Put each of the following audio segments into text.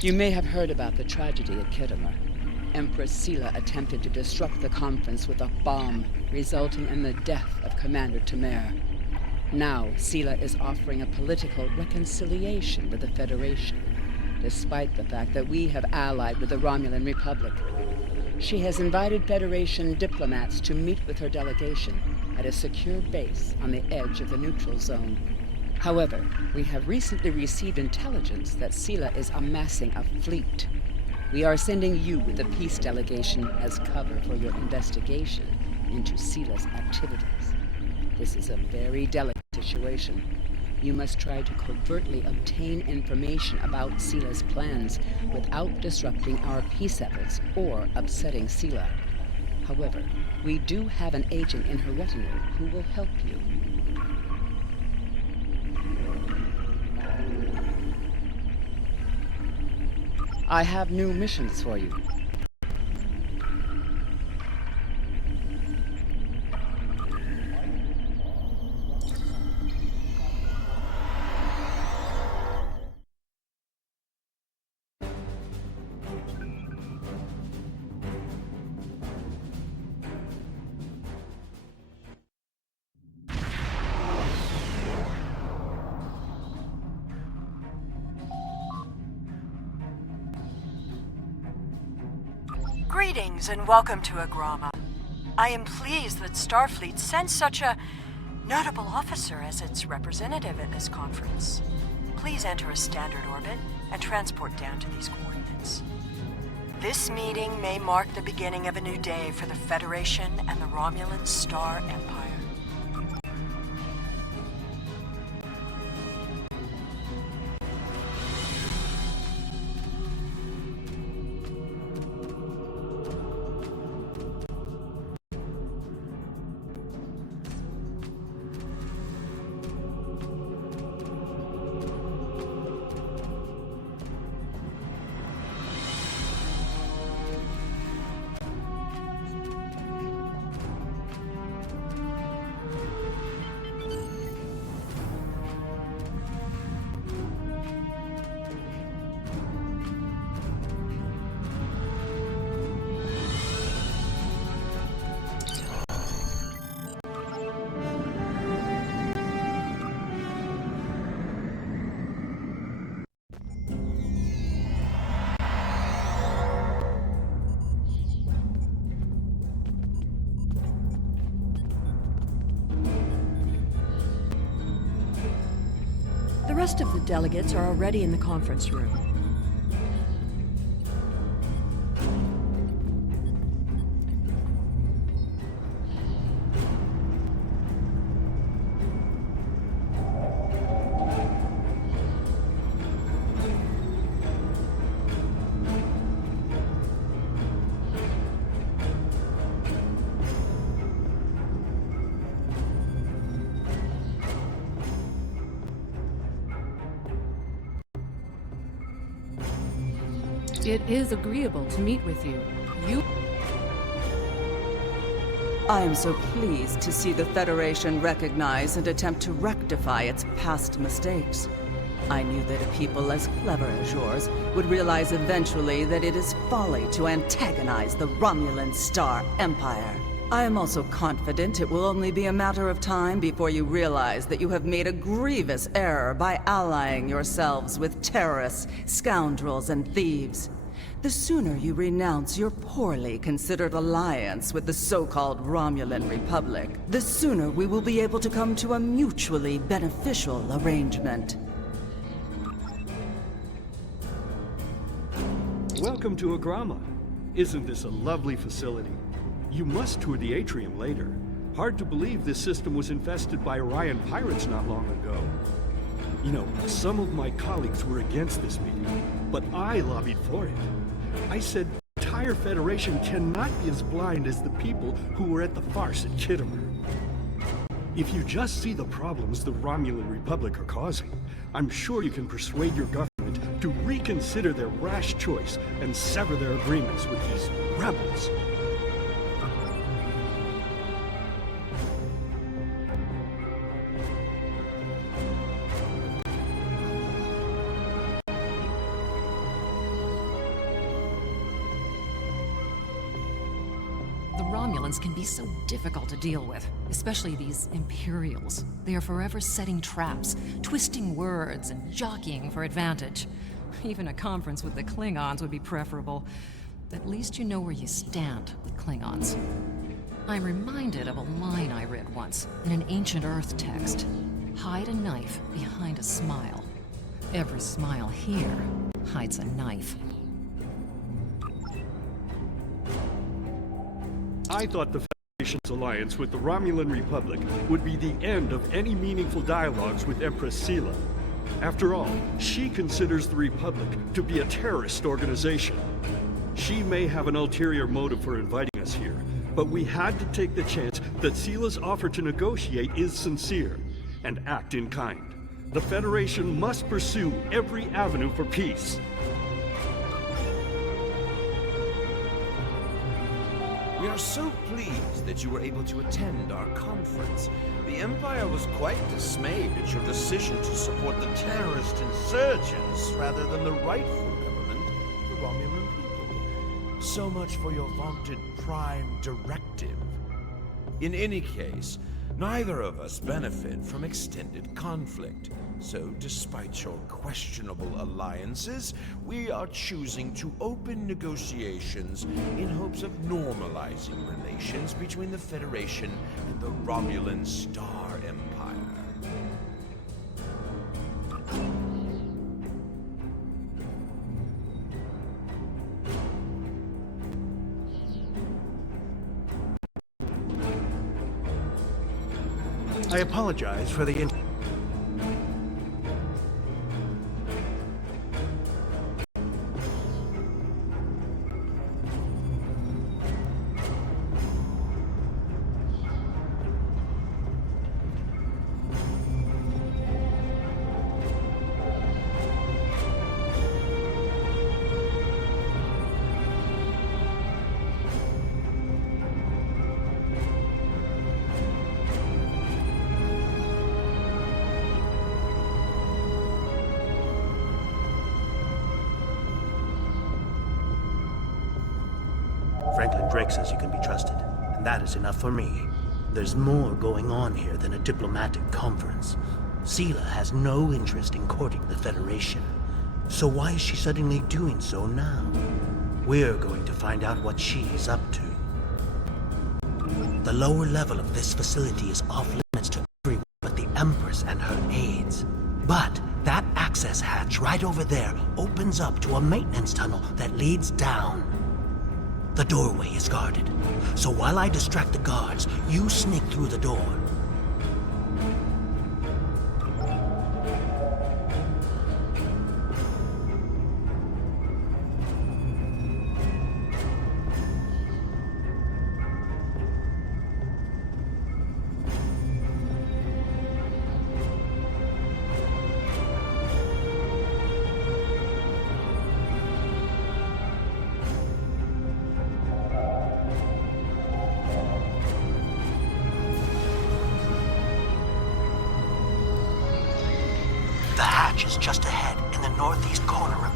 You may have heard about the tragedy at Khitomer. Empress Sela attempted to disrupt the conference with a bomb, resulting in the death of Commander Temer. Now, Sela is offering a political reconciliation with the Federation, despite the fact that we have allied with the Romulan Republic. She has invited Federation diplomats to meet with her delegation at a secure base on the edge of the neutral zone. However, we have recently received intelligence that Sela is amassing a fleet. We are sending you with the peace delegation as cover for your investigation into Sela's activities. This is a very delicate situation. You must try to covertly obtain information about Sela's plans without disrupting our peace efforts or upsetting Sela. However, we do have an agent in her retinue who will help you. I have new missions for you. Greetings and welcome to Agrama. I am pleased that Starfleet sent such a notable officer as its representative at this conference. Please enter a standard orbit and transport down to these coordinates. This meeting may mark the beginning of a new day for the Federation and the Romulan Star Empire. The rest of the delegates are already in the conference room. It is agreeable to meet with you. I am so pleased to see the Federation recognize and attempt to rectify its past mistakes. I knew that a people as clever as yours would realize eventually that it is folly to antagonize the Romulan Star Empire. I am also confident it will only be a matter of time before you realize that you have made a grievous error by allying yourselves with terrorists, scoundrels, and thieves. The sooner you renounce your poorly considered alliance with the so-called Romulan Republic, the sooner we will be able to come to a mutually beneficial arrangement. Welcome to Agrama. Isn't this a lovely facility? You must tour the atrium later. Hard to believe this system was infested by Orion pirates not long ago. You know, some of my colleagues were against this meeting, but I lobbied for it. I said the entire Federation cannot be as blind as the people who were at the farce at Khitomer. If you just see the problems the Romulan Republic are causing, I'm sure you can persuade your government to reconsider their rash choice and sever their agreements with these rebels. Romulans can be so difficult to deal with, especially these Imperials. They are forever setting traps, twisting words, and jockeying for advantage. Even a conference with the Klingons would be preferable. At least you know where you stand with Klingons. I'm reminded of a line I read once in an ancient Earth text. Hide a knife behind a smile. Every smile here hides a knife. I thought the Federation's alliance with the Romulan Republic would be the end of any meaningful dialogues with Empress Sela. After all, she considers the Republic to be a terrorist organization. She may have an ulterior motive for inviting us here, but we had to take the chance that Sela's offer to negotiate is sincere, and act in kind. The Federation must pursue every avenue for peace. We are so pleased that you were able to attend our conference. The Empire was quite dismayed at your decision to support the terrorist insurgents rather than the rightful government of the Romulan people. So much for your vaunted Prime Directive. In any case, neither of us benefit from extended conflict. So, despite your questionable alliances, we are choosing to open negotiations in hopes of normalizing relations between the Federation and the Romulan Star Empire. I apologize for the Franklin Drake says you can be trusted, and that is enough for me. There's more going on here than a diplomatic conference. Sela has no interest in courting the Federation. So why is she suddenly doing so now? We're going to find out what she's up to. The lower level of this facility is off limits to everyone but the Empress and her aides. But that access hatch right over there opens up to a maintenance tunnel that leads down. The doorway is guarded, so while I distract the guards, you sneak through the door. The hatch is just ahead in the northeast corner of...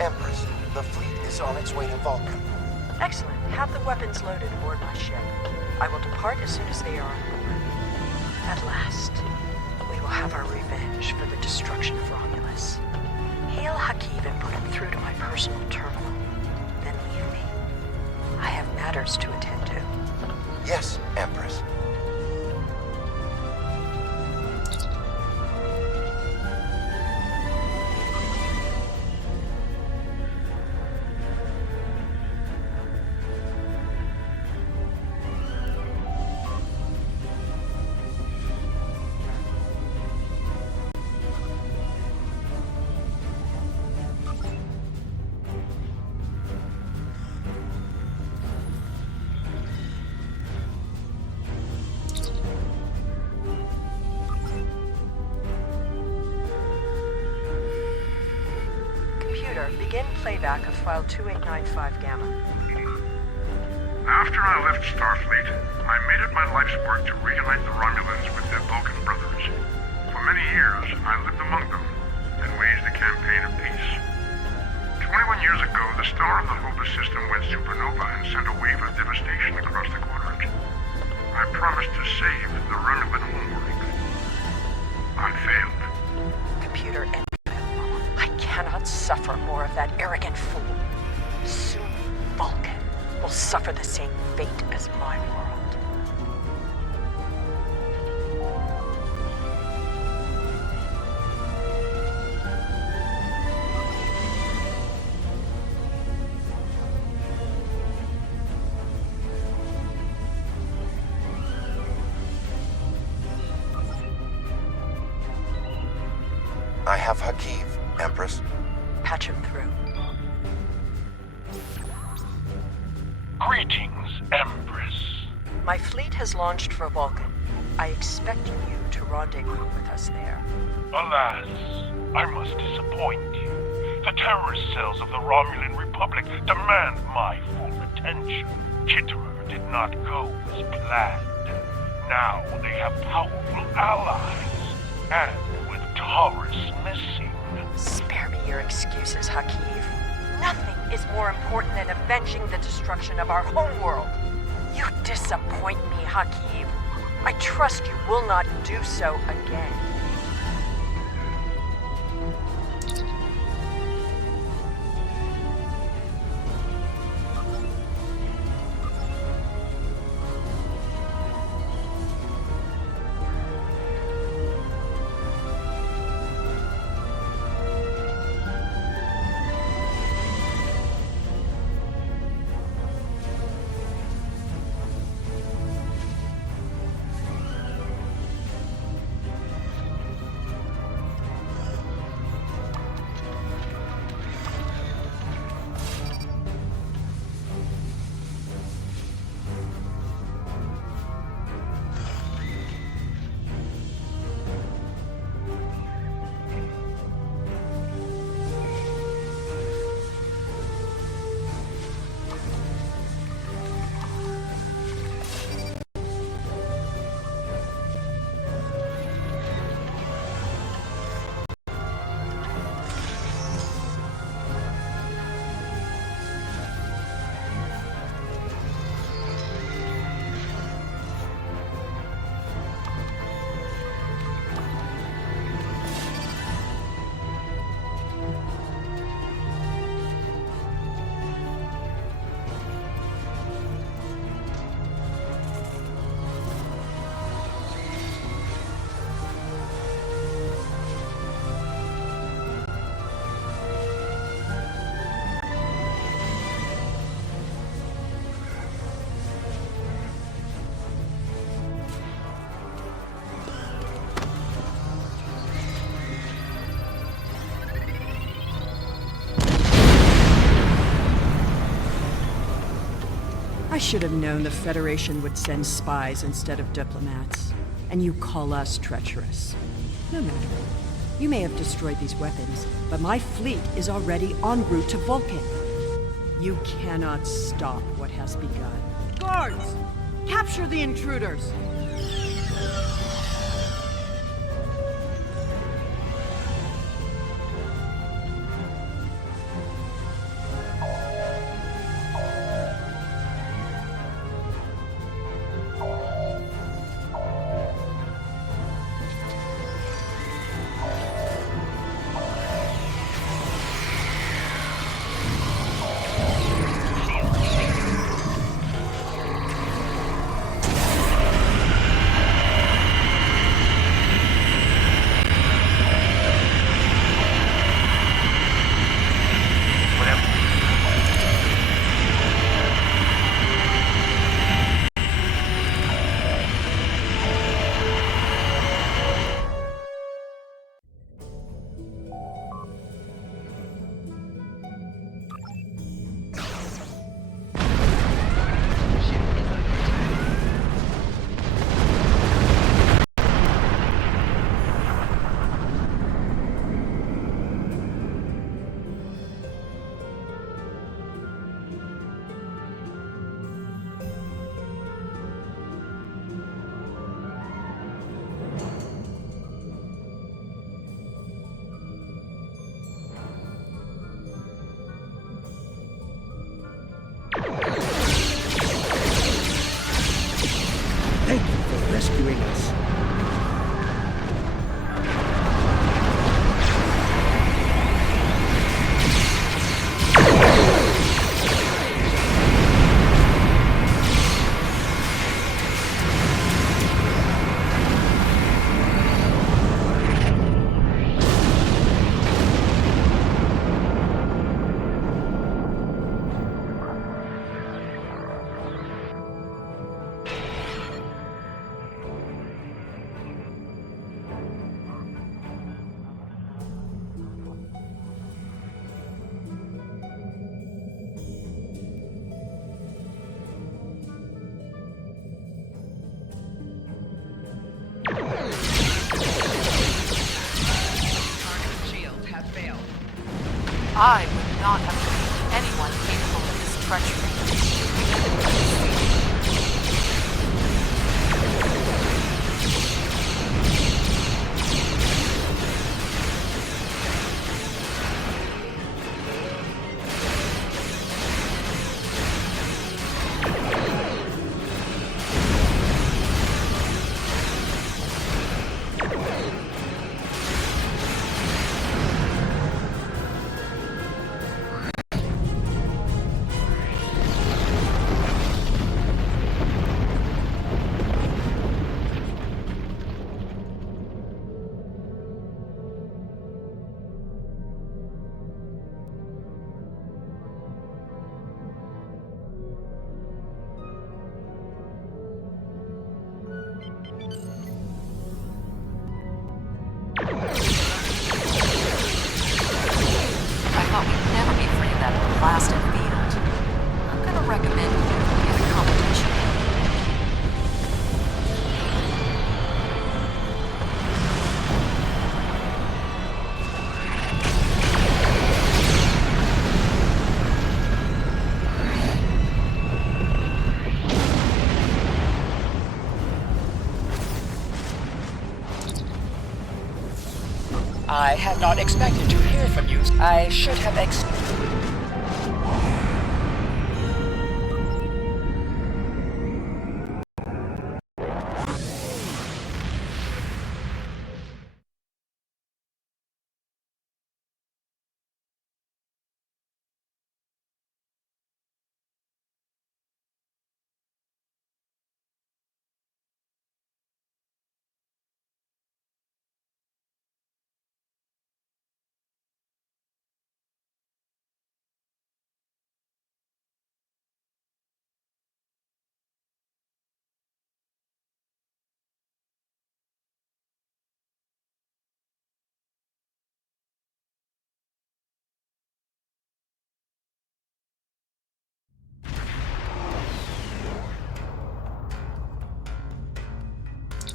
Empress, the fleet is on its way to Vulcan. Excellent. Have the weapons loaded aboard my ship. I will depart as soon as they are on board. At last, we will have our revenge for the destruction of Romulus. Hail Hakiv and put him through to my personal terminal. Then leave me. I have matters to attend to. Yes, Empress. begin playback of file 2895 Gamma. After I left Starfleet, I made it my life's work to reunite the Romulans with their Vulcan brothers. For many years, I lived among them and waged a campaign of peace. 21 years ago, the star of the Hobus system went supernova and sent a wave of devastation across the quadrant. I promised to save the Romulan homeworld. I failed. Computer input. I cannot suffer more of that arrogant fool. Soon, Vulcan will suffer the same fate as my world. I have Hakiv, Empress. Patch him through. Greetings, Empress. My fleet has launched for Vulcan. I expect you to rendezvous with us there. Alas, I must disappoint you. The terrorist cells of the Romulan Republic demand my full attention. Kitterer did not go as planned. Now they have powerful allies. And with Taurus missing... Spare me your excuses, Hakiv. Nothing is more important than avenging the destruction of our homeworld. You disappoint me, Hakiv. I trust you will not do so again. I should have known the Federation would send spies instead of diplomats. And you call us treacherous. No matter. You may have destroyed these weapons, but my fleet is already en route to Vulcan. You cannot stop what has begun. Guards! Capture the intruders! rescuing us. I would not have believed anyone capable of this treachery. I had not expected to hear from you. I should have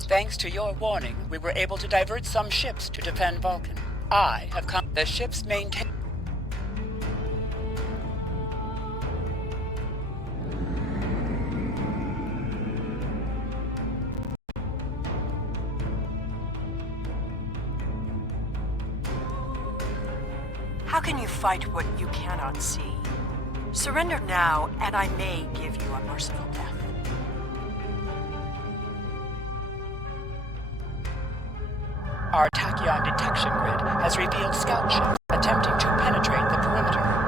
Thanks to your warning, we were able to divert some ships to defend Vulcan. I have come. The ships maintain. How can you fight what you cannot see? Surrender now, and I may give you a merciful death. Our tachyon detection grid has revealed scout ships attempting to penetrate the perimeter.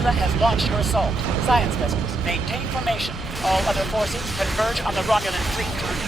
Sela has launched her assault. Science vessels, maintain formation. All other forces converge on the Romulan fleet.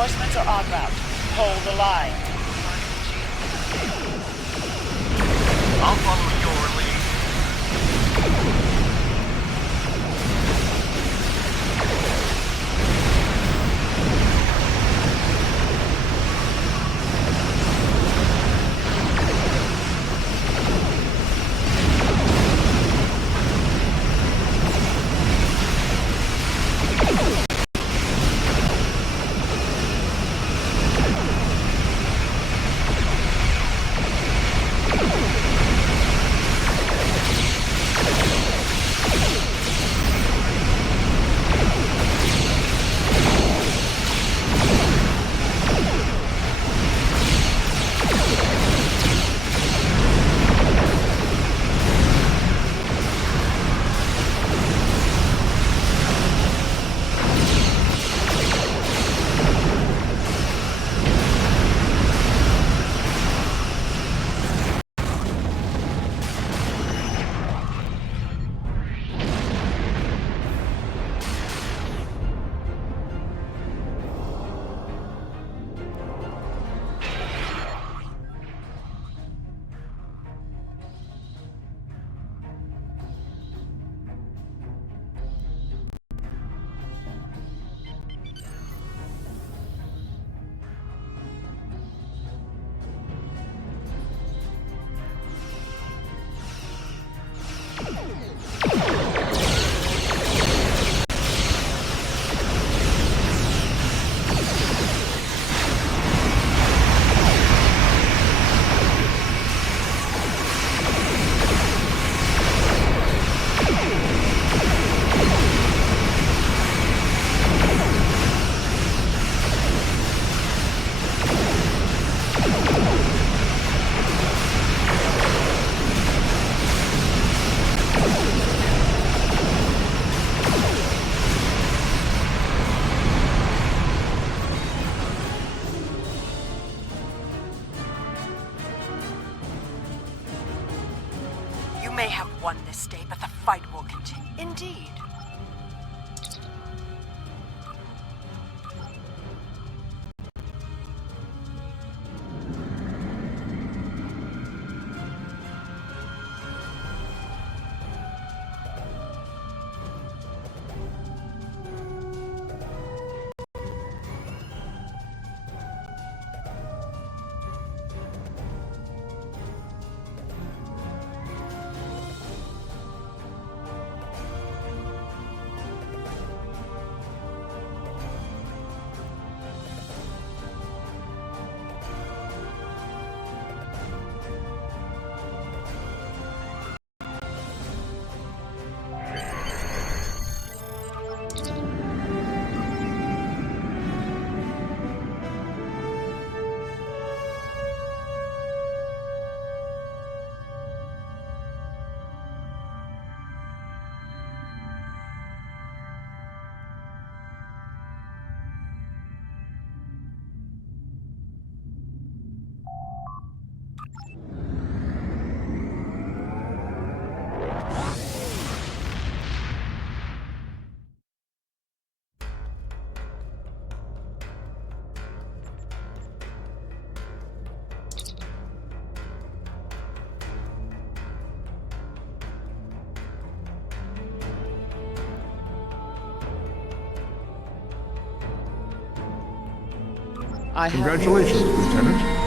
Reinforcements are en route. Hold the line. I'll follow your lead. may have won this day, but the fight will continue. Indeed. I Congratulations, Lieutenant.